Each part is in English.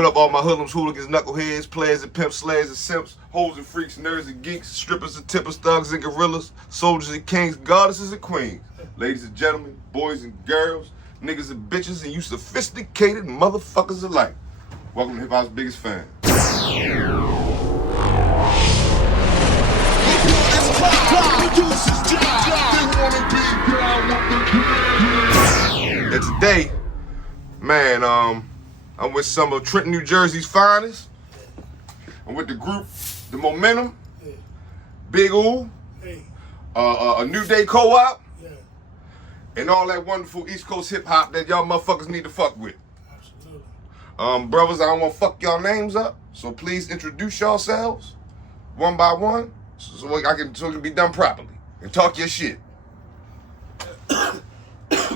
What up, all my hoodlums, hooligans, knuckleheads, players and pimps, slayers and simps, hoes and freaks, nerds and geeks, strippers and tippers, thugs and gorillas, soldiers and kings, goddesses and queens, ladies and gentlemen, boys and girls, niggas and bitches, and you sophisticated motherfuckers alike. Welcome to Hip Hop's biggest fan. And today, man, I'm with some of Trenton, New Jersey's finest. I'm with the group, the Momentum, Big O, a New Day Co-op, and all that wonderful East Coast hip hop that y'all motherfuckers need to fuck with. Absolutely. Brothers, I don't want to fuck y'all names up, so please introduce yourselves one by one, so it can be done properly and talk your shit.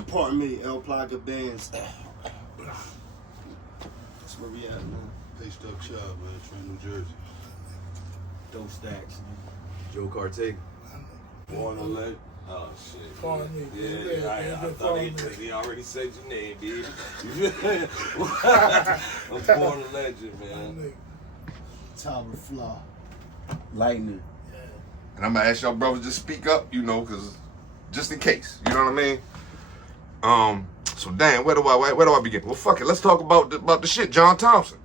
Pardon me, El Plaga Bands. That's where we at, man. Paced up child, man. Trenton, New Jersey. Dope Stacks. Joe Cartega. Born on Leg. Oh shit. Pardon me. I thought he already said your name, dude. I'm born a legend, man. Tower Flaw. Lightning. And I'm gonna ask y'all brothers to speak up, you know, cause just in case, you know what I mean? So damn, where do I begin? Well, fuck it, let's talk about the shit, John Thompson,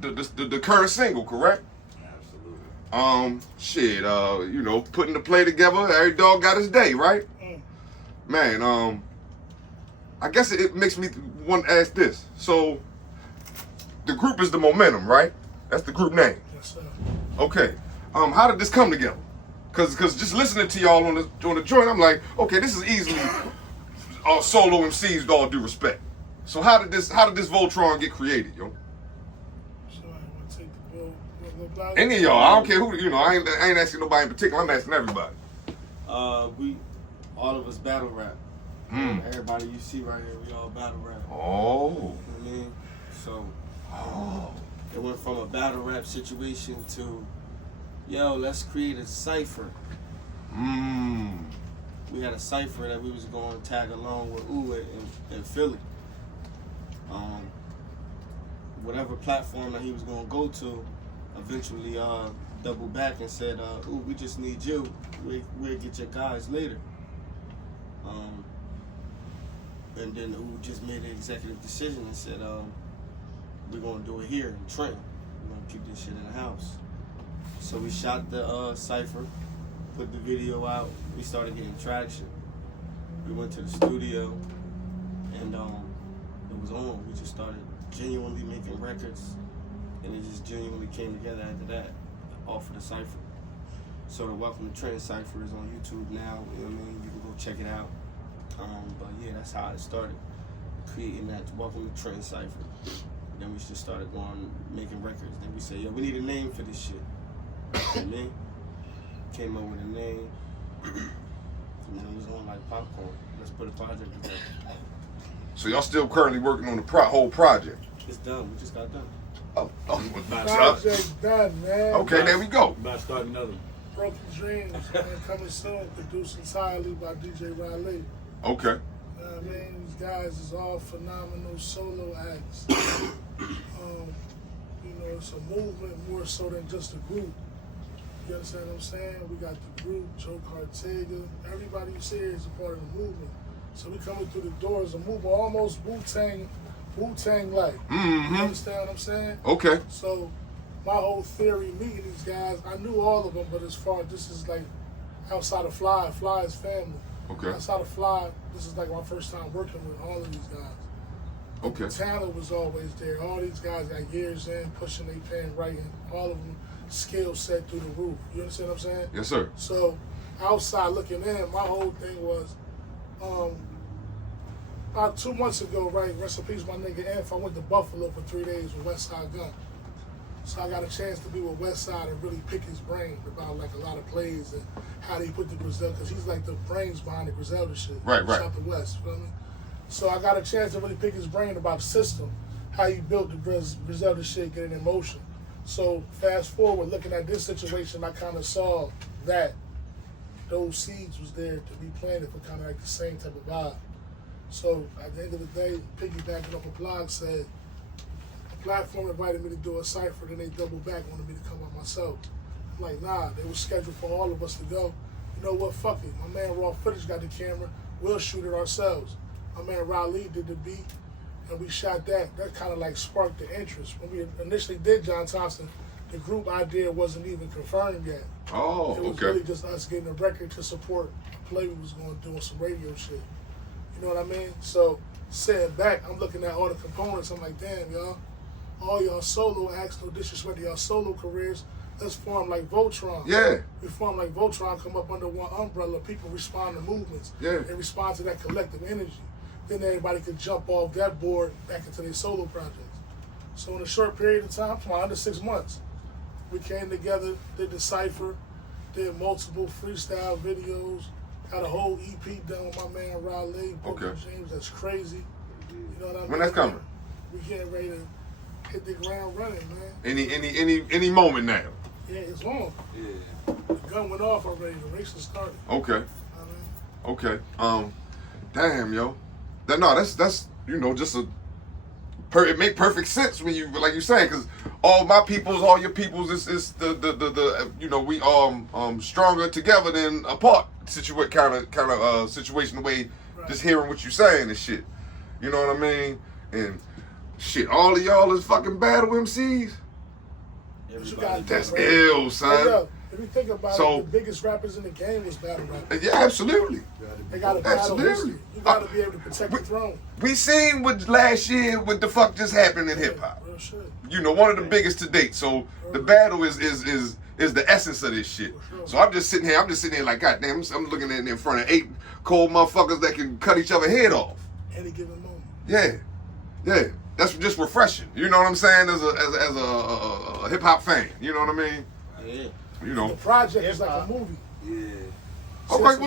the current single, correct? Absolutely. You know, putting the play together, every dog got his day, right? Man, I guess it makes me want to ask this. So, the group is the Momentum, right? That's the group name. Yes, sir. Okay. How did this come together? Cause just listening to y'all on the joint, I'm like, okay, this is easily solo MCs with all due respect. So how did this Voltron get created, yo? So I want to take the ball. Any of y'all, I don't care who, you know, I ain't asking nobody in particular, I'm asking everybody. We all of us battle rap. Everybody you see right here, we all battle rap. Oh. You know what I mean? So it went from a battle rap situation to, yo, let's create a cipher. We had a cipher that we was going to tag along with Uwe in Philly. Whatever platform that he was going to go to, eventually doubled back and said, ooh, we just need you. We'll get your guys later. And then Uwe just made an executive decision and said, we're going to do it here in Trenton. We're going to keep this shit in the house. So we shot the cipher, put the video out. We started getting traction. We went to the studio, and it was on. We just started genuinely making records, and it just genuinely came together after that, off of the cipher. So the Welcome to Trenton cipher is on YouTube now. You know what I mean? You can go check it out. But yeah, that's how it started, creating that Welcome to Trenton cipher. Then we just started making records. Then we said, yo, we need a name for this shit. You know what I mean? Came up with a name, and then it was on like popcorn. Let's put a project together. So y'all still currently working on the whole project? It's done. We just got done. Oh, Project done, man. Okay, there we go. About to start another one. Broken Dreams, man, coming soon. Produced entirely by DJ Riley. Okay. You know what I mean? These guys is all phenomenal solo acts. You know, it's a movement more so than just a group. You understand what I'm saying? We got the group, Joe Cartega. Everybody you see here is a part of the movement. So we coming through the doors, a movement almost Wu-Tang-like. You understand what I'm saying? Okay. So my whole theory, meeting these guys, I knew all of them, but as far as this is like outside of Fly is family. Okay. Outside of Fly, this is like my first time working with all of these guys. Okay. The talent was always there. All these guys got years in, pushing their pen, writing, all of them skill set through the roof. You understand what I'm saying? Yes, sir. So outside looking in, my whole thing was, about 2 months ago, right, rest in peace, my nigga Inf, I went to Buffalo for 3 days with Westside Gun. So I got a chance to be with Westside and really pick his brain about like a lot of plays and how they put the Griselda, because he's like the brains behind the Griselda shit. Right. South to West, feel me? So I got a chance to really pick his brain about system, how you built the Griselda shit, get it in motion. So fast forward, looking at this situation, I kind of saw that those seeds was there to be planted for kind of like the same type of vibe. So at the end of the day, piggybacking off a blog said, Platform invited me to do a cipher, then they doubled back, wanted me to come out myself. I'm like, nah, they were scheduled for all of us to go. You know what, fuck it. My man Raw Footage got the camera, we'll shoot it ourselves. My man Raleigh did the beat, and we shot that. That kind of like sparked the interest. When we initially did John Thompson, the group idea wasn't even confirmed yet. Oh, It was okay. really just us getting a record to support a play we was going to do on some radio shit. You know what I mean? So, sitting back, I'm looking at all the components. I'm like, damn, y'all. All y'all solo acts, no disrespect to y'all solo careers, let's form like Voltron. Yeah. We form like Voltron, come up under one umbrella. People respond to movements. Yeah. They respond to that collective energy. Then everybody could jump off that board back into their solo projects. So in a short period of time, under 6 months, we came together, did the cipher, did multiple freestyle videos, got a whole EP done with my man Raleigh, Booker Okay. James. That's crazy. You know what I mean? When that's coming? We getting ready to hit the ground running, man. Any moment now. Yeah, it's on. Yeah. The gun went off already. The race has started. Okay. You know what I mean? Okay. Damn, yo. That's you know, just it make perfect sense when you, like you saying, because all my peoples, all your peoples is the you know, we stronger together than apart kind of situation, the way just hearing what you saying and shit. You know what I mean? And shit, all of y'all is fucking battle MCs. But you gotta That's think, right? ill, son. Hey, yo, if you think about So- it, the biggest rappers in the game was battle rappers. Yeah, absolutely. They got to battle Absolutely. history. You got to be able to protect the throne. We seen what last year, what the fuck just happened in hip hop. Real shit. You know, one of the biggest to date. So the battle is the essence of this shit. So I'm just sitting here like, goddamn, I'm looking at it in front of 8 cold motherfuckers that can cut each other head off. Any given moment. Yeah. That's just refreshing. You know what I'm saying? As a hip hop fan, you know what I mean? Yeah. You The know. project is like a movie. Yeah. Okay,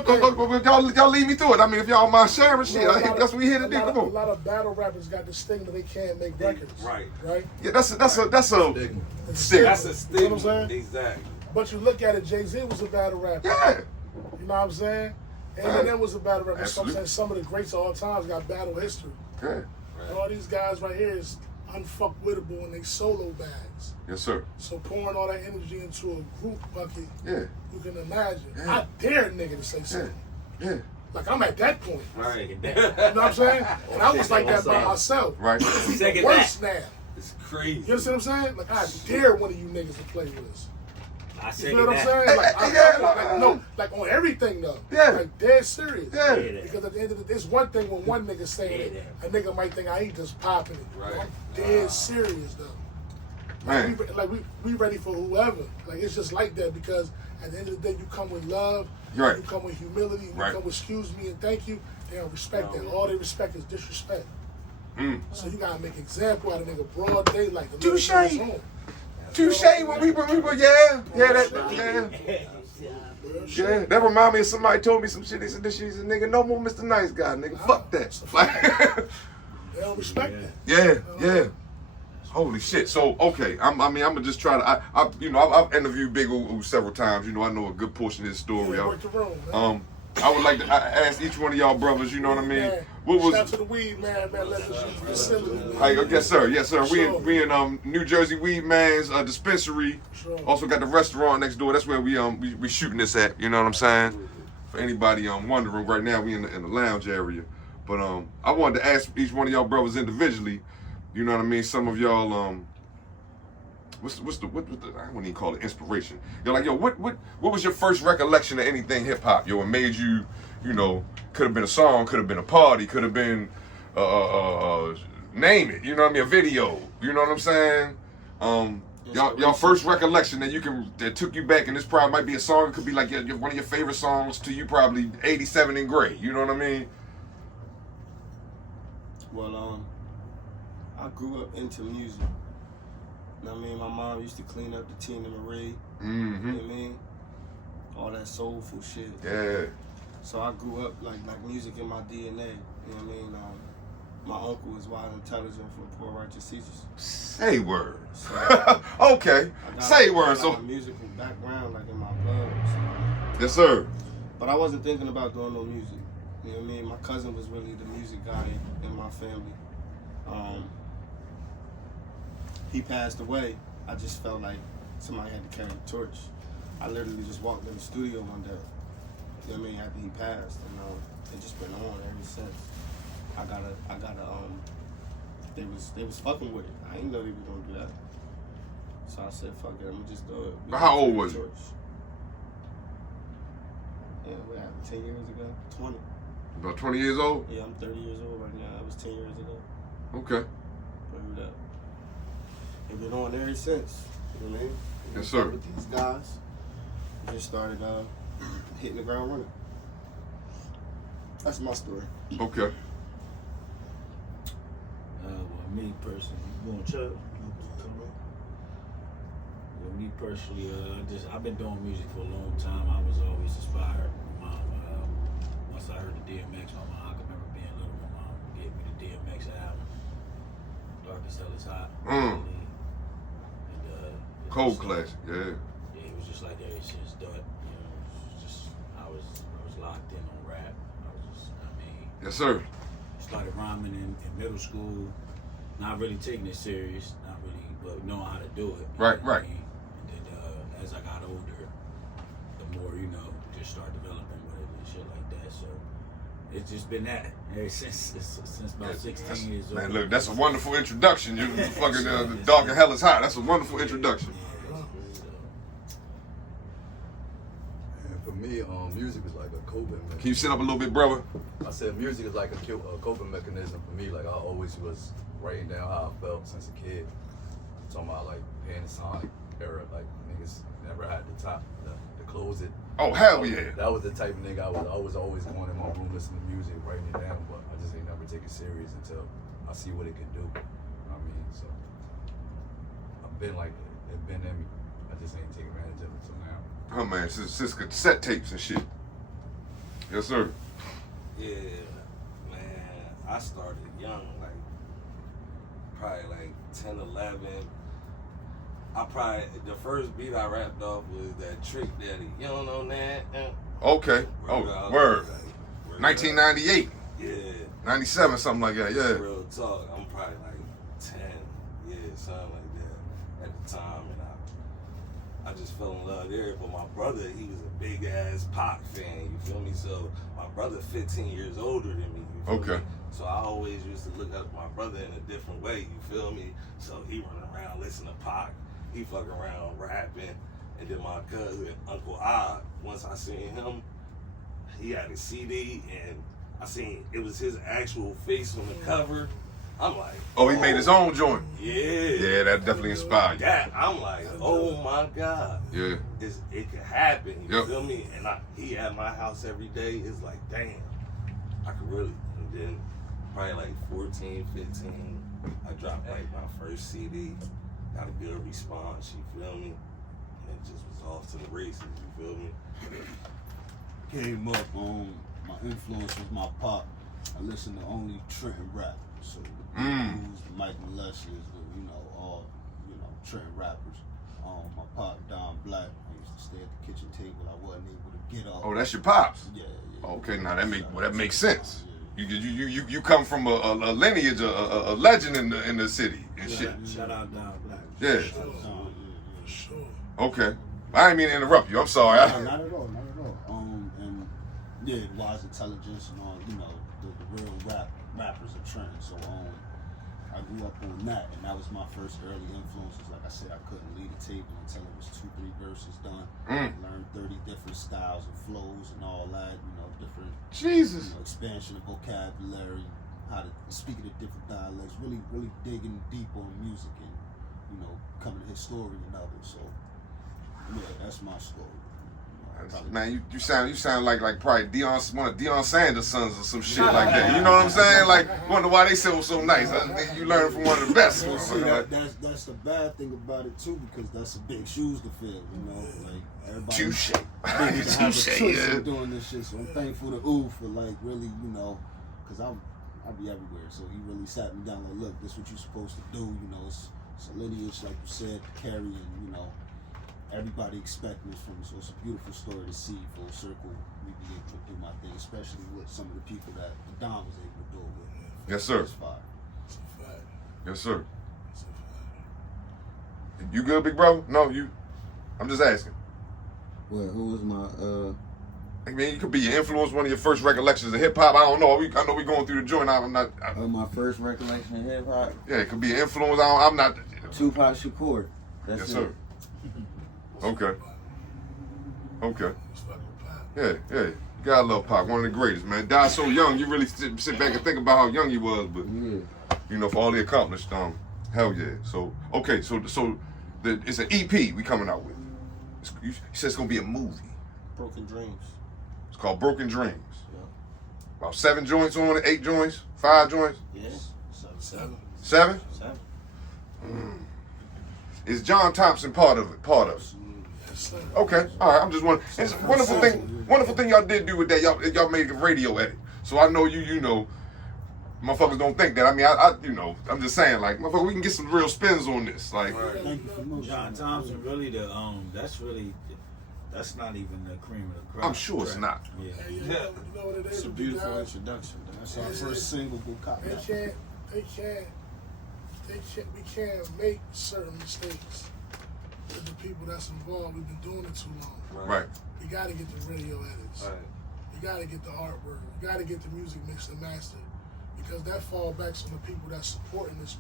y'all lead me through it. I mean, if y'all mind sharing shit, that's what we here to do. Come A on. lot of battle rappers got this thing that they can't make records. Right. Right? Yeah, that's a It's stigma. That's a You know stigma. what I'm saying? Exactly. But you look at it, Jay-Z was a battle rapper. Yeah. You know what I'm saying? Eminem was a battle rapper. So I'm Absolutely. saying some of the greats of all times got battle history. Yeah. And all these guys right here is unfuckwittable in they solo bags. Yes, sir. So pouring all that energy into a group bucket, Yeah. you can imagine. Yeah. I dare a nigga to say Yeah. something. Yeah. Like I'm at that point. Right. You know what I'm saying? And I was like that by myself. Right. It's Second worse now. It's crazy. You understand what I'm saying? Like I dare one of you niggas to play with us. I You second feel what I'm that. saying? Like, Yeah. no, like on everything though. Yeah. Like dead serious. Yeah. Yeah. Because at the end of the day, it's one thing when one nigga saying it, a nigga might think I ain't just popping it. Right. I'm dead serious though. Man. We ready for whoever. Like it's just like that because at the end of the day, you come with love, Right. you come with humility, you Right. come with excuse me and thank you. They don't respect that. All they respect is disrespect. Mm. So you gotta make example out of nigga broad daylight. The Touche. little niggas home. Touche when we yeah. That remind me of somebody told me some shit. They said this shit's a nigga, no more Mr. Nice Guy, nigga. Fuck that. Like, They don't respect that. yeah. Holy shit. So okay, I'm gonna just try to. I've interviewed Big Oo several times. You know, I know a good portion of his story. Work the room, man. I would like to ask each one of y'all brothers. You know what I mean? Man, What was? shout out to the weed man, let us use the facility, man. Like, yes, sir. Sure. We in New Jersey Weed Man's dispensary. Sure. Also got the restaurant next door. That's where we shooting this at. You know what I'm saying? For anybody wondering, right now we in the lounge area. But I wanted to ask each one of y'all brothers individually. You know what I mean? Some of y'all what's the I wouldn't even call it inspiration. You're like, yo, what was your first recollection of anything hip hop? Yo, it made you, you know, could have been a song, could have been a party, could have been name it, you know what I mean, a video. You know what I'm saying? Y'all first recollection that took you back, and this probably might be a song, it could be like one of your favorite songs to you, probably 87 in Gray. You know what I mean? Well, I grew up into music. You know what I mean? My mom used to clean up the Tina Marie. You know what I mean? All that soulful shit. Yeah. So I grew up like music in my DNA. You know what I mean? My uncle was wild intelligent from Poor Righteous Teachers. Say word. So, Okay. I got Say like word. a So musical background like in my blood. So. yes, sir. But I wasn't thinking about doing no music. You know what I mean? My cousin was really the music guy in my family. he passed away, I just felt like somebody had to carry the torch. I literally just walked in the studio one day. You know what I mean? After he passed, and it just been on ever since. I gotta. They was fucking with it. I didn't know they was gonna do that. So I said, fuck it, I'm gonna just do it. But how old was you? Yeah, what happened? 10 years ago? 20. About 20 years old? Yeah, I'm 30 years old right now. That was 10 years ago. Okay. Put it up. It's been on ever since. You know what I mean? Yes, sir. With these guys, we just started hitting the ground running. That's my story. Okay. Well, me personally, you want Chuck? Well, me personally, I've been doing music for a long time. I was always inspired. My mom, once I heard the DMX, my mom, I can remember being little. My mom gave me the DMX album, Dark as Hell is Hot. Cold classic, yeah. Yeah, it was just like that. It's just done. You know, it was just I was locked in on rap. Yes, sir. Started rhyming in middle school, not really taking it serious, not really, but knowing how to do it. Right. And then as I got older, the more, just start developing with it and shit like that. So it's just been that ever since about 16 years old. Man, look, that's a wonderful introduction. You fucking the Dark and Hell is Hot. That's a wonderful introduction. And for me, music is like a coping mechanism. Can you sit up a little bit, brother? I said music is like a coping mechanism for me. Like I always was writing down how I felt since a kid. I'm talking about like Panasonic era, like niggas never had the top to close it. Oh, hell yeah. That was the type of nigga I was always going in my room listening to music, writing it down, but I just ain't never take it serious until I see what it can do. You know what I mean? So I've been like that. It's been in me. I just ain't taking advantage of it till now. Oh man, since cassette tapes and shit. Yes, sir. Yeah, man, I started young, like probably like 10, 11. The first beat I rapped off was that Trick Daddy. You don't know that? Okay. Oh, word. 1998. Yeah. 97, something like that, yeah. Real talk. I'm probably like 10, yeah, something like that at the time. And I just fell in love there. But my brother, he was a big ass Pac fan, you feel me? So my brother 15 years older than me, you feel Okay. me? So I always used to look up my brother in a different way, you feel me? So he run around listening to Pac, he fucking around rapping. And then my cousin, Uncle Odd, once I seen him, he had a CD and I seen it was his actual face on the cover. I'm like, Oh, he made his own joint. yeah. Yeah, that definitely inspired you. That I'm like, oh my God. Yeah. It could happen, you Yep. feel me? And he at my house every day. It's like, damn, I could really. And then probably like 14, 15, I dropped like my first CD, got a good response, you feel me? And it just was off to the races, you feel me? Came up on my influence was my pop. I listened to only Trenton rap. So the blues, the Mike Molesters, all Trenton rappers. My pop, Don Black, I used to stay at the kitchen table. I wasn't able to get off. Oh, that's your pops. Yeah. Okay, now that makes sense. You come from a lineage, a legend in the city and shit. Shout out Don Black. Yeah. Shout out Don, For sure. Okay. I didn't mean to interrupt you. I'm sorry. No, not at all, not at all. And yeah, Wise Intelligence and all, the real rappers of Trenton. So I grew up on that, and that was my first early influences. Like I said, I couldn't leave the table until it was 2-3 verses done. Learned 30 different styles and flows and all that, different Jesus. expansion of vocabulary, how to speak in different dialects, really, really digging deep on music and, becoming a historian of it. So yeah, that's my story. Man, you sound like probably one of Deion Sanders' sons or some shit like that. You know what I'm saying? Like, wonder why they so nice. I think you learned from one of the best. Well, see, that's the bad thing about it too, because that's some big shoes to fill. Like everybody. Touche. Have a choice Yeah. in doing this shit. So I'm thankful to Ooh for like really, because I'll be everywhere. So he really sat me down like, look, this is what you're supposed to do. It's a lineage, like you said, to carry, and everybody expecting this from me. So it's a beautiful story to see full circle. Me be able to do my thing, especially with some of the people that Don was able to do it with. Yes, sir. It's fire. It's a fact. Yes, sir. It's a fact. You good, big bro? No, you. I'm just asking. Well, who was my I mean, you could be your influence, one of your first recollections of hip hop. I don't know. I know we going through the joint. I'm not. my first recollection of hip hop? Yeah, it could be an influence. I'm not. Tupac Shakur. That's Yes, it. sir. Okay. Okay. Yeah, yeah. You got a little Pac, one of the greatest, man. Died so young, you really sit back and think about how young he was, but you know, for all he accomplished, hell yeah. So okay, so it's an EP we coming out with. You said it's gonna be a movie. Broken Dreams. It's called Broken Dreams. Yeah. About 7 joints on it, 8 joints, 5 joints, Yeah. 7. 7. 7. Is John Thompson part of it? Part of it. Okay, all right. I'm just wondering. It's a wonderful thing y'all did do with that. Y'all made a radio edit. So I know you know, motherfuckers don't think that. I mean, I you know, I'm just saying, like, motherfucker, we can get some real spins on this. Like, Thank you for moving. John Thompson really that's not even the cream of the crop. I'm sure it's not. Yeah. Hey, you know what it is? It's a beautiful introduction. That's our first single book cop. We can't make certain mistakes with the people that's involved. We've been doing it too long. Right. We gotta get the radio edits. Right. We gotta get the artwork. We gotta get the music mixed and mastered. Because that fall back on the people that's supporting this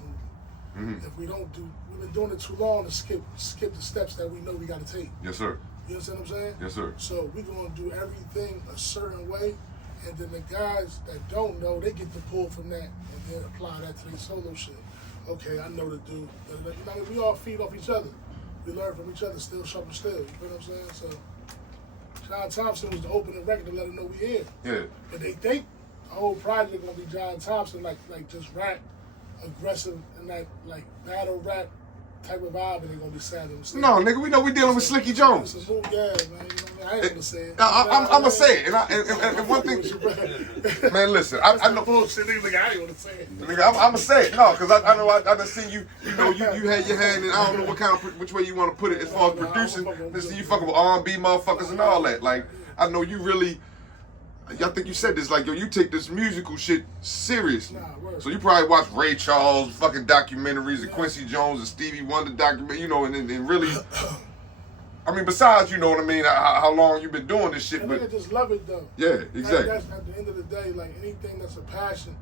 movement. If we don't we've been doing it too long to skip the steps that we know we gotta take. Yes, sir. You understand what I'm saying? Yes, sir. So we're gonna do everything a certain way, and then the guys that don't know, they get the pull from that and then apply that to their solo shit. Okay, I know the dude. You know, we all feed off each other. We learn from each other, still sharp and still. You know what I'm saying? So John Thompson was the opening record to let them know we here. Yeah. But they think the whole project gonna be John Thompson, like just rap, aggressive, and that like battle rap type of vibe, and they gonna be sad. No, nigga, we know we dealing with Slicky Jones. Yeah, man. You know what I mean? I ain't gonna say it. I'm gonna say it, and one thing, man, listen, I know. Bullshit, nigga, I ain't gonna say it. Nigga, I'm gonna say it, no, because I know I done seen you. You know, you had your hand in. I don't know what kind of which way you want to put it as far as producing. Listen, you fucking with R&B motherfuckers and all that. Like, I know you really. I think you said this, like, yo, you take this musical shit seriously. So you probably watch Ray Charles fucking documentaries and Quincy Jones and Stevie Wonder document, you know, and really. I mean, besides, you know what I mean, how long you been doing this shit, I but think I just love it though. yeah, exactly. That's at the end of the day, like anything that's a passion,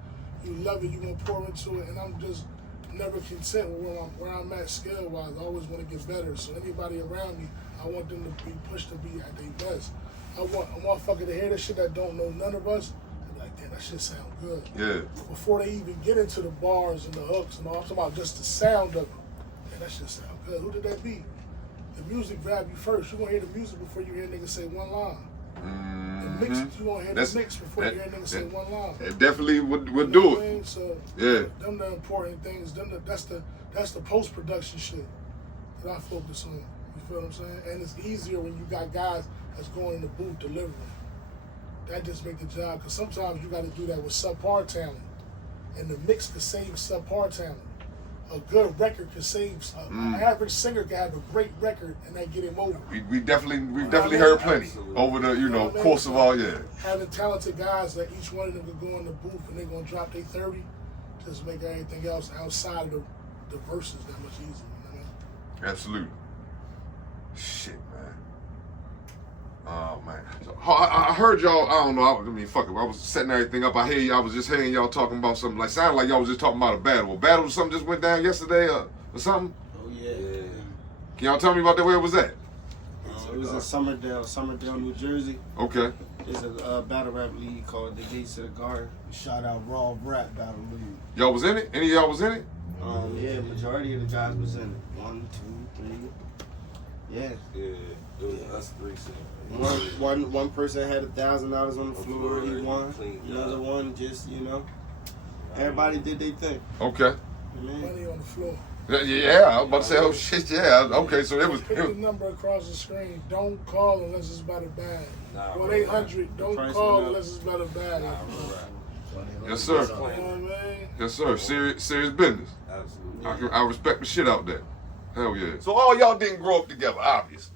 you love it, you gonna pour into it, and I'm just never content with where I'm at scale wise. I always want to get better. So anybody around me, I want them to be pushed to be at their best. I want a motherfucker to hear this shit that don't know none of us, and be like, damn, that shit sound good. Yeah. Before they even get into the bars and the hooks and all, I'm talking about just the sound of it. Man, that shit sound good. Who did that be? The music grab you first. You gonna hear the music before you hear niggas say one line. The mix, you gonna hear the mix before you hear niggas say one line. It definitely would You know do what I it. mean? So Yeah. them the important things. That's the post production shit that I focus on. You feel what I'm saying? And it's easier when you got guys that's going in the booth delivering. That just make the job, because sometimes you got to do that with subpar talent, and the mix can save subpar talent. A good record can save. An average singer can have a great record and that get him over. We've definitely heard plenty over the course of all year. Having talented guys that each one of them could go in the booth and they're gonna drop their 30, just make everything else outside of the verses that much easier. You know what Absolutely. Shit, man. Oh man. So, I heard y'all. I don't know. I mean, fuck it. I was setting everything up. I hear y'all. I was just hearing y'all talking about something. Like sounded like y'all was just talking about a battle. A battle or something just went down yesterday or something. Oh yeah. Can y'all tell me about that? Where it was at? It was in Somerdale, New Jersey. Okay. There's a battle rap league called the Gates of the Garden. Shout out Raw Rap Battle League. Y'all was in it? Any of y'all was in it? Yeah, majority of the guys was in it. 1, 2, 3. Yeah. Yeah, it was us three. One person had $1,000 on the floor. He won. The other one just, everybody did their thing. Okay. I mean? Money on the floor. Yeah, I was about to say, oh shit, yeah. Okay, so it was. Pick the number across the screen. Don't call unless it's about a bag. 1-800. Don't call unless it's about a bag. Yes, sir. You know what I mean? Yes, sir. Serious business. Absolutely. I respect the shit out there. Hell yeah. So all y'all didn't grow up together, obviously.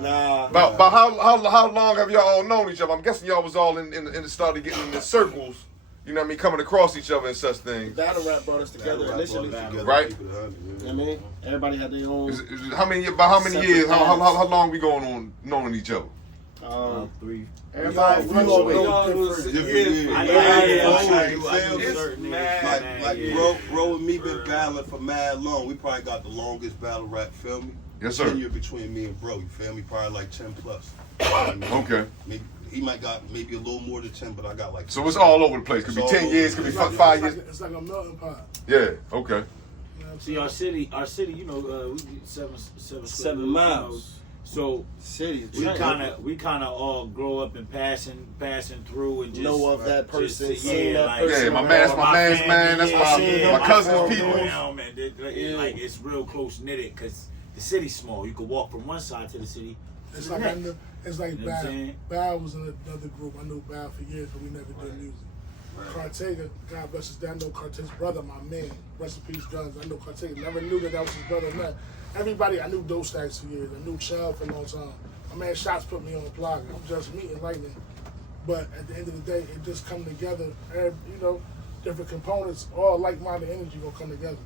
Nah. About how long have y'all all known each other? I'm guessing y'all was all in the started getting in the circles, you know what I mean, coming across each other and such things. Battle rap brought us together initially. Right. You know what I mean? Everybody had their own. How many years? How long we going on knowing each other? 3. Everybody We all It's mad. Like bro and me been battling for mad long. We probably got the longest battle rap, feel me? Yes, sir. Tenure between me and bro, you feel me? Probably like 10 plus. You know what I mean? Okay. Maybe, he might got maybe a little more than 10, but I got like. So it's all over the place. Could be It's 10 all years, over. could be It's 5 like, years. it's like a melting pot. Yeah, okay. You know what I'm See, saying? our city, you know, we get 7 7 miles. So City. we kind of all grow up and passing through and just Know of that just, person, seen that like, person. Yeah, my man's my man's man. That's my cousin's family, people. Like it's real close knitted because the city's small. You could walk from one side to the city. It's to like the I next. knew, it's like You know what I'm Bow. saying? Bow was in another group. I knew Bow for years, but we never did music. Cartega, God bless his dad, I know Cartega's brother, my man. Rest in peace, Guns. I know Cartega. Never knew that was his brother. Man. Everybody, I knew Dos Stacks for years. I knew Child for a long time. My man Shots put me on the block. I'm just meeting lightning. But at the end of the day, it just come together. You know, different components, all like-minded energy gonna come together.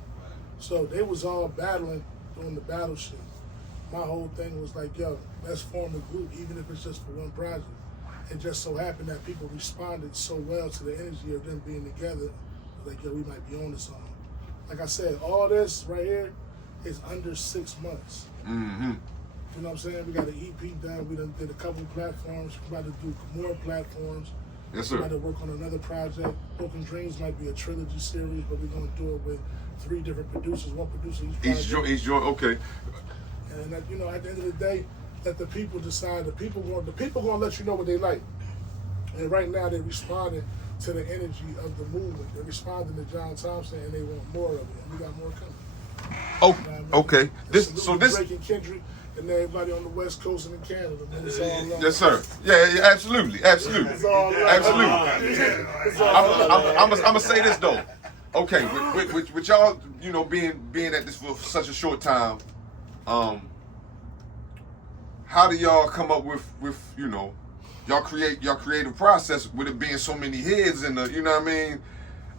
So they was all battling doing the battle shit. My whole thing was like, yo, let's form a group, even if it's just for one project. It just so happened that people responded so well to the energy of them being together, like, yo, we might be on to something. Like I said, all this right here is under 6 months. Mm-hmm. You know what I'm saying? We got an EP done. We done did a couple platforms. We're about to do more platforms. Yes, We're sir. about to work on another project. Broken Dreams might be a trilogy series, but we're going to do it with 3 different producers, one producer each project. Each joint, okay. And you know, at the end of the day, let the people decide. The people going to let you know what they like. And right now, they're responding to the energy of the movement. They're responding to John Thompson, and they want more of it. And we got more coming. Oh, You know what I mean? okay. This, Salute so to this, Drake and Kendrick and everybody on the West Coast and in Canada. Man. It's all love. yes, sir. Yeah, absolutely, absolutely, It's all love. absolutely. It's all love. I'm gonna say this though. Okay, with y'all, you know, being at this for such a short time, how do y'all come up with you know, y'all creative process with it being so many heads and the, you know what I mean,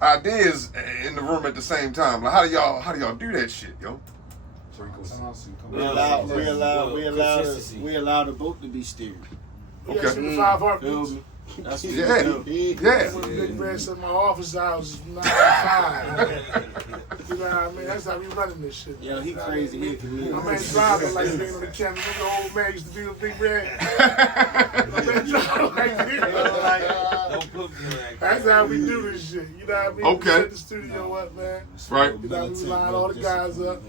ideas in the room at the same time? Like, how do y'all do that shit, yo? We allowed Consistency. the boat to be steered. We got Okay. 75 Feel heartbeats. me? That's what Yeah. we do. Yeah. When Big Red said my office hours is 9 to 5. You know what I mean? That's how we running this shit. Yo, he crazy. He a My comedian. man driving like being on the camera. Remember the old man used to be with Big Red? My man driving like this. Don't put me like That's how we do this shit. You know what I mean? Okay. We set the studio up, man. Right. You know, we line all the guys up.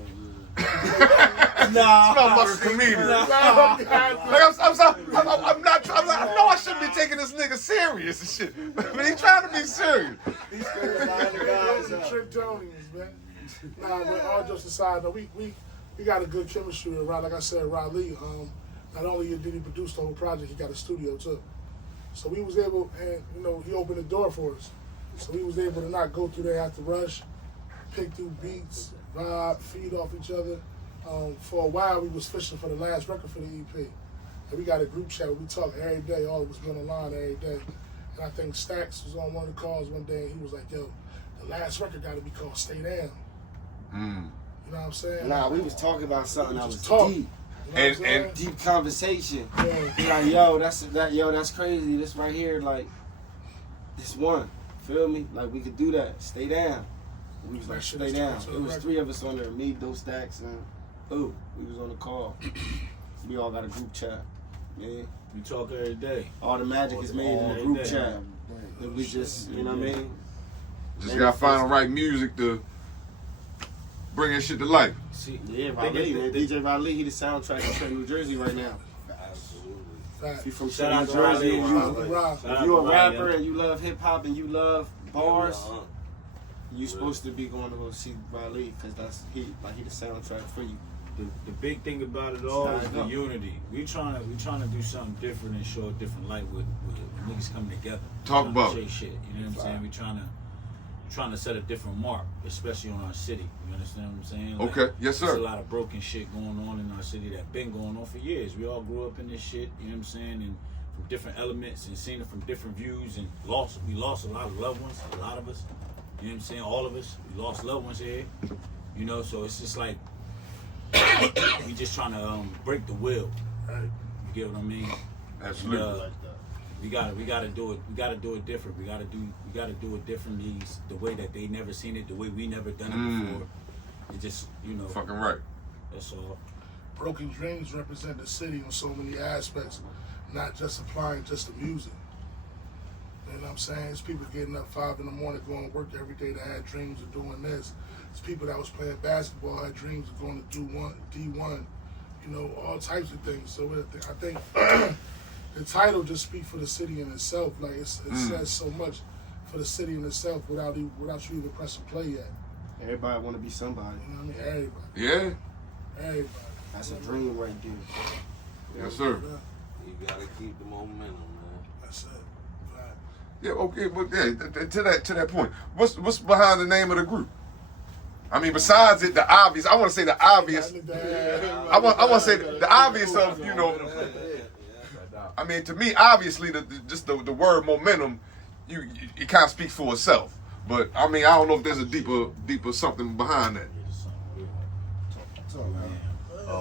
I'm not a comedian. Line all the guys Like up. I'm sorry, I'm not. I know I shouldn't be taking this nigga serious and shit, but he's trying to be serious. These guys line the guys up. Trentonians, man. Nah, but all jokes aside, though, we got a good chemistry with Rod. Like I said, Riley, not only did he produce the whole project, he got a studio too. So we was able, and you know, he opened the door for us. So we was able to not go through there, have to rush, pick through beats, vibe, feed off each other. For a while, we was fishing for the last record for the EP. And we got a group chat where we talk every day, all of us be on the line every day. And I think Stacks was on one of the calls one day, and he was like, yo, the last record got to be called Stay Down. You know what I'm saying? Nah, we was talking about something that was Just talk. deep. You know what I'm saying? And Deep conversation. Yeah. He like, yo, that's crazy. This right here, like, this one. Feel me? Like, we could do that. Stay down. We was like, That shit stay is down. to the It was record. 3 of us on there. Me, Dos Stacks, and we was on the call. We all got a group chat. Yeah. we talk every day. All the magic is made in the group chat. And we just, you know what I mean? just gotta find the right music to bring that shit to life. See, Yeah, Riley, man. DJ Riley, he the soundtrack of Trenton, New Jersey right now. Absolutely. If you from Shout Trenton, out New to Jersey, Riley. and Rob. if you a rapper and you love hip hop and you love bars, Uh-huh. you supposed to be going to go see Riley because he the soundtrack for you. The big thing about it all is the Stand up. unity. We trying to do something different and show a different light with niggas coming together. Talk Tryna about chase shit. You know what I'm saying? We trying to set a different mark, especially on our city. You understand what I'm saying? Like, Okay, yes, sir. There's a lot of broken shit going on in our city that been going on for years. We all grew up in this shit. You know what I'm saying? And from different elements and seen it from different views and we lost a lot of loved ones, a lot of us. You know what I'm saying? All of us, we lost loved ones here. You know, so it's just like we just trying to break the will. Right. You get what I mean? Absolutely. We gotta do it. We gotta do it different. We gotta do it differently. The way that they never seen it, the way we never done it before. It just, you know. Fucking right. That's all. Broken dreams represent the city on so many aspects, not just applying just the music. You know what I'm saying? It's people getting up 5 in the morning, going to work every day that had dreams of doing this. It's people that was playing basketball, had dreams of going to D1, you know, all types of things. So I think the title just speaks for the city in itself. Like it says so much for the city in itself without you even pressing play yet. Everybody want to be somebody. You know what I mean? Everybody. Yeah. Everybody. That's a dream right there. Yes, sir. You gotta keep the momentum, man. That's it. Right. Yeah, okay, but yeah, to that point, what's behind the name of the group? I mean, besides it, the obvious. I want to say the obvious. I want to say the obvious of, you know. I mean, to me, obviously, just the word momentum, it kind of speaks for itself. But I mean, I don't know if there's a deeper something behind that.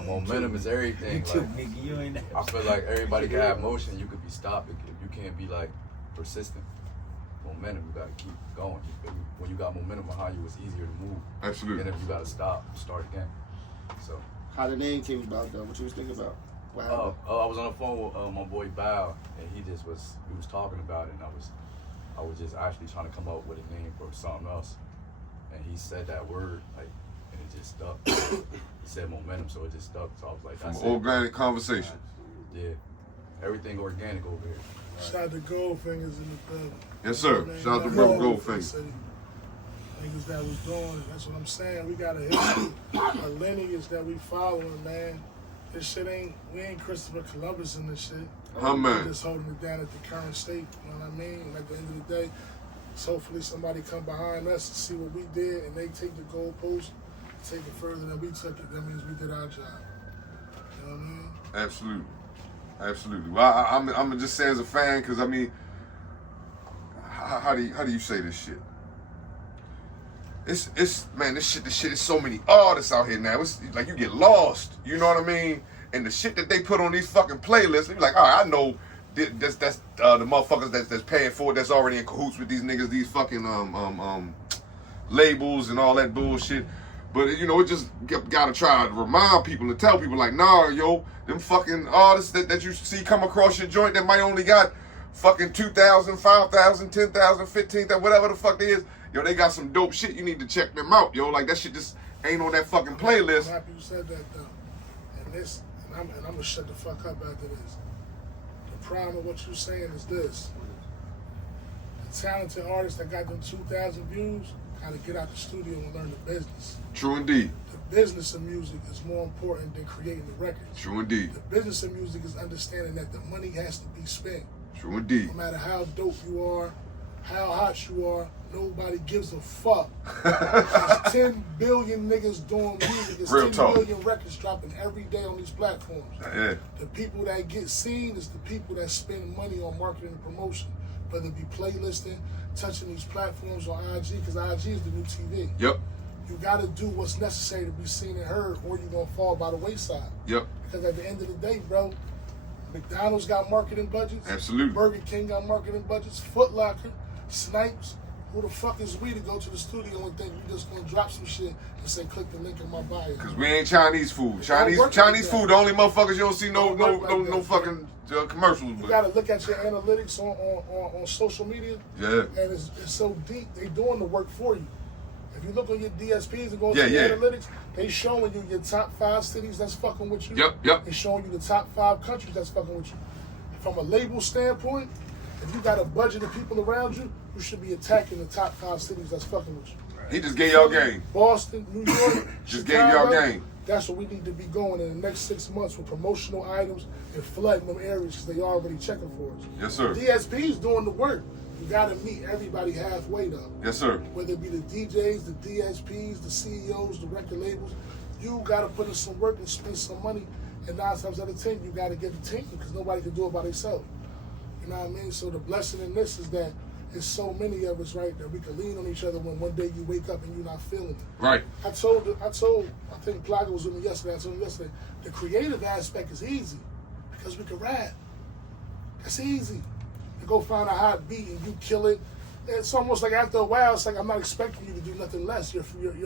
Momentum is everything. Like, I feel like everybody can have motion. You could be stopped if you can't be like persistent. Momentum, you gotta keep going. When you got momentum behind you, it's easier to move. Absolutely. And if you gotta start again. So. How the name came about though? What you was thinking about? What happened? I was on the phone with my boy Bow, and we was talking about it, and I was just actually trying to come up with a name for something else, and he said that word like, and it just stuck. He said momentum, so it just stuck. So I was like, that's From organic conversation. Yeah, everything organic over here. Shout out to Goldfingers in the building. Yes, sir. Shout out to Brother Goldfinger. Niggas that was doing it. That's what I'm saying. We got a history, a lineage that we following, man. This shit we ain't Christopher Columbus in this shit. Huh, man. We're just holding it down at the current state. You know what I mean? And at the end of the day, so hopefully somebody come behind us to see what we did, and they take the goalpost, take it further than we took it. That means we did our job. You know what I mean? Absolutely. Absolutely. Well, I'm just saying as a fan, because I mean, how do you say this shit? It's man, this shit is so many artists out here now. It's like you get lost. You know what I mean? And the shit that they put on these fucking playlists, you be like, all right, I know that's the motherfuckers that's paying for it, that's already in cahoots with these niggas, these fucking labels and all that bullshit. But you know, it just gotta try to remind people and tell people like, nah, yo, them fucking artists that you see come across your joint that might only got fucking 2,000, 5,000, 10,000, 15,000, whatever the fuck it is. Yo, they got some dope shit. You need to check them out, yo. Like that shit just ain't on that fucking playlist. I'm happy you said that though. And I'm gonna shut the fuck up after this. The prime of what you're saying is this. The talented artists that got them 2,000 views gotta get out the studio and learn the business. True indeed. The business of music is more important than creating the records. True indeed. The business of music is understanding that the money has to be spent. True indeed. No matter how dope you are, how hot you are, nobody gives a fuck. There's 10 billion niggas doing music. There's Real 10 talk. billion records dropping every day on these platforms. Yeah. The people that get seen is the people that spend money on marketing and promotion, whether it be playlisting, touching these platforms on IG, because IG is the new TV. Yep. You got to do what's necessary to be seen and heard, or you're going to fall by the wayside. Yep. Because at the end of the day, bro, McDonald's got marketing budgets. Absolutely. Burger King got marketing budgets. Foot Locker, Snipes. Who the fuck is we to go to the studio and think we just gonna drop some shit and say click the link in my bio? Cause we ain't Chinese food. Chinese food. The only motherfuckers you don't see no fucking commercials. You But gotta look at your analytics on social media. yeah. And it's so deep. They doing the work for you. If you look on your DSPs and go to Yeah, your yeah. analytics, they showing you your top 5 cities that's fucking with you. Yep. They showing you the top 5 countries that's fucking with you. From a label standpoint, if you got a budget of people around you, you should be attacking the top 5 cities that's fucking with you. He just gave y'all game. Boston, New York, Just gave y'all Chicago, game. That's what we need to be going in the next 6 months with promotional items and flooding them areas because they already checking for us. Yes, sir. DSP's doing the work. You gotta meet everybody halfway though. Yes, sir. Whether it be the DJs, the DSPs, the CEOs, the record labels, you gotta put in some work and spend some money. And 9 times out of 10, you gotta get the team because nobody can do it by themselves. You know what I mean? So the blessing in this is that there's so many of us, right, that we can lean on each other when one day you wake up and you're not feeling it. Right. I think Plaga was with me yesterday, I told him yesterday, the creative aspect is easy because we can rap. It's easy. You go find a hot beat and you kill it. It's almost like after a while, it's like I'm not expecting you to do nothing less. You're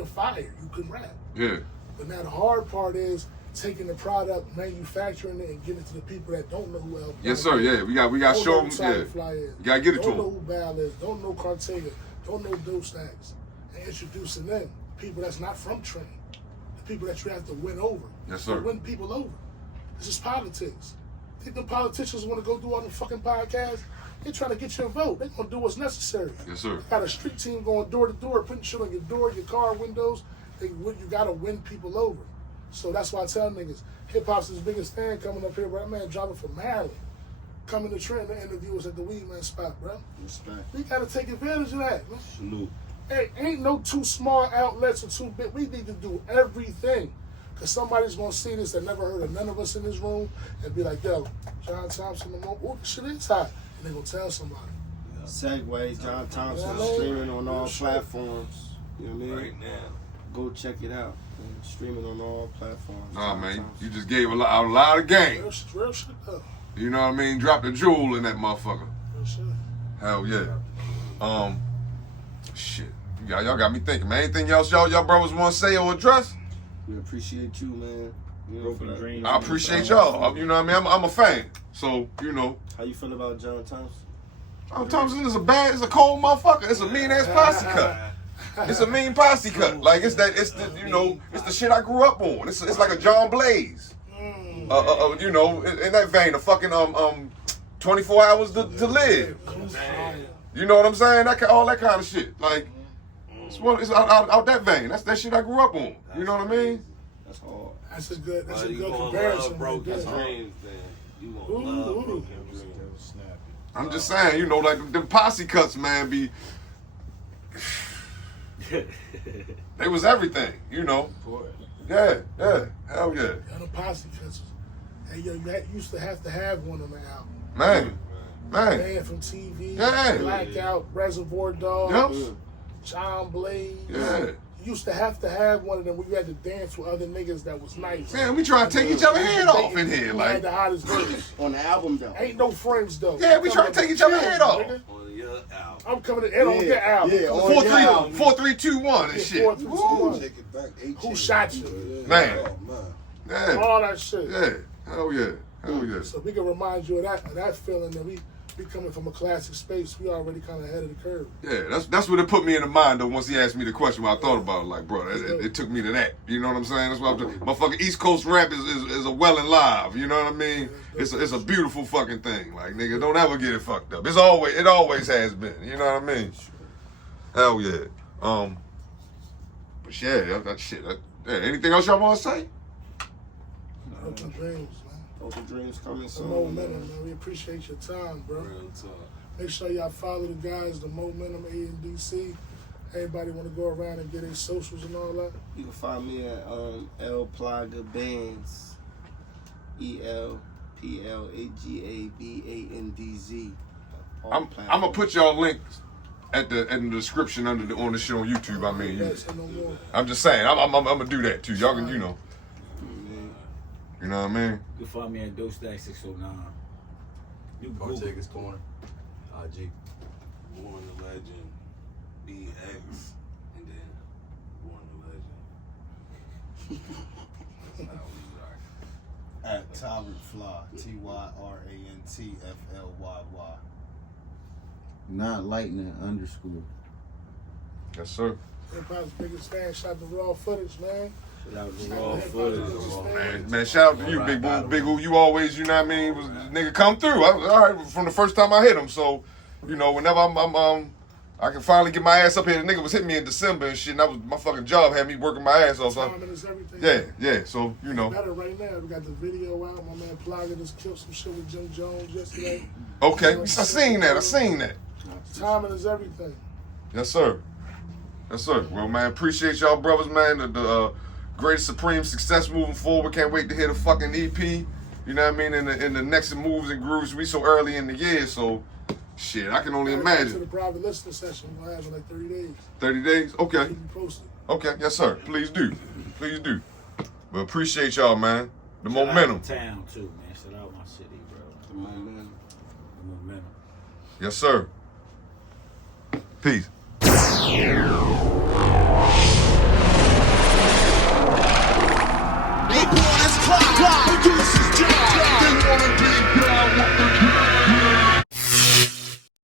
fired. You can rap. Yeah. But now the hard part is taking the product, manufacturing it, and giving it to the people that don't know who else. Yes, sir. Yeah, we got to show them. Yeah, you gotta get it to Don't know them. who Bal is. Don't know Cartega. Don't know Doe Stacks. And introducing them, people that's not from Trenton, the people that you have to win over. Yes, sir. To win people over. This is politics. Think the politicians want to go do all the fucking podcasts? They're trying to get your vote. They're gonna do what's necessary. Yes, sir. Got a street team going door to door, putting shit on your door, your car windows. You gotta win people over. So that's why I tell niggas, hip hop's his biggest fan coming up here, bro. That man driving from Maryland, coming to Trenton to interview us at the Weed Man spot, bro. Respect. We gotta take advantage of that, man. Salute. Hey, ain't no too small outlets or too big. We need to do everything. Cause somebody's gonna see this that never heard of none of us in this room and be like, yo, John Thompson, oh, this shit is hot. And they gonna tell somebody. Segway, John Thompson, Yeah, streaming on all real shit. platforms. You know what I mean? Right now. Go check it out. Man. Streaming on all platforms. Nah, John man, Thompson. you just gave out a lot of game. Real shit though. You know what I mean? Dropped a jewel in that motherfucker. Real shit. Hell yeah. Shit. Y'all got me thinking, man. Anything else y'all brothers want to say or address? We appreciate you, man. You know, for Broken that. dreams. I appreciate y'all. You know what I mean? I'm a fan. So, you know. How you feel about John Thompson? John Thompson is it's a cold motherfucker. It's a mean ass posse cut. It's a mean posse cut. Like it's the shit I grew up on. It's like a John Blaze. You know, in that vein, a fucking 24 hours to live. You know what I'm saying? All that kind of shit. Like it's out that vein. That's that shit I grew up on. You know what I mean? That's hard. That's a good You comparison. gonna love right broken there. dreams, then. You gonna Ooh. love broken dreams. I'm just saying, you know, like them posse cuts, man, they was everything, you know. Yeah, hell yeah. And the posse cuts. Hey, yo, you used to have one on the album. Man. Man from TV, Yeah. Blackout, Reservoir Dogs, Yep. John Blaze. Yeah. You used to have one of them where you had to dance with other niggas that was nice. Man, we trying to take each other head off in here, Who had like. the hottest verse. On the album though. Ain't no friends though. Yeah, we trying to take each other head off. Nigga. On your album. I'm coming in on your album. Yeah, on your album. 4 3 2 1 and shit. 4 3 2 1. Take it back. 18. Who shot you? Man. Oh, man. Yeah. All that shit. Yeah. Hell yeah. So we can remind you of that feeling that we coming from a classic space. We already kind of ahead of the curve. Yeah, that's what it put me in the mind though. Once he asked me the question, when I thought about it, like, bro, it took me to that. You know what I'm saying? That's why my fucking East Coast rap is a well and live. You know what I mean? It's a beautiful fucking thing. Like, nigga, don't ever get it fucked up. It always has been. You know what I mean? Hell yeah. But yeah, that shit. Anything else y'all want to say? Open dreams, man. Open dreams coming The soon. momentum, man. We appreciate your time, bro. Real talk. Make sure y'all follow the guys, the Momentum A and DC. Everybody want to go around and get their socials and all that. You can find me at El Plaga Bands. ELPLAGABANDZ. I'm gonna put y'all links in the description on the shit on YouTube. I mean, That's no more. I'm just saying, I'm gonna do that too. Y'all can, you know what I mean? You can find me at Doe Stack 609. You can Google. Cartega's Corner. IG. Born the Legend. BX. And then Born the Legend. That's how we are. At Tyrant Fly. TYRANTFLYY. Not lightning _. Yes, sir. Hip Hop's biggest fan. Shout to Raw Footage, man. Shout out to Shout Raw to Hip Hop's Footage. biggest fan. Man, shout out to you, Big Boo. Big Boo, you always, you know what I mean, was nigga come through. All right, from the first time I hit him. So, you know, whenever I can finally get my ass up here. The nigga was hitting me in December and shit, and that was my fucking job. Had me working my ass off. So, Timing is everything. yeah. So, you know. Better right now. We got the video out. My man Plaga just killed some shit with Jim Jones yesterday. Okay, I seen that. Timing is everything. Yes, sir. Well, man, appreciate y'all brothers, man. The greatest supreme success moving forward. Can't wait to hear the fucking EP. You You know what I mean? In the next moves and grooves, we so early in the year, so shit, I can only To imagine. the private listening session, we're gonna have in like 30 days. 30 days? Okay. Keep you posted. Okay, yes sir. Please do. Please do. But appreciate y'all, man. The Shout momentum. out to town too, man. Shout out my city, bro. The momentum. The momentum. Yes, sir. Peace.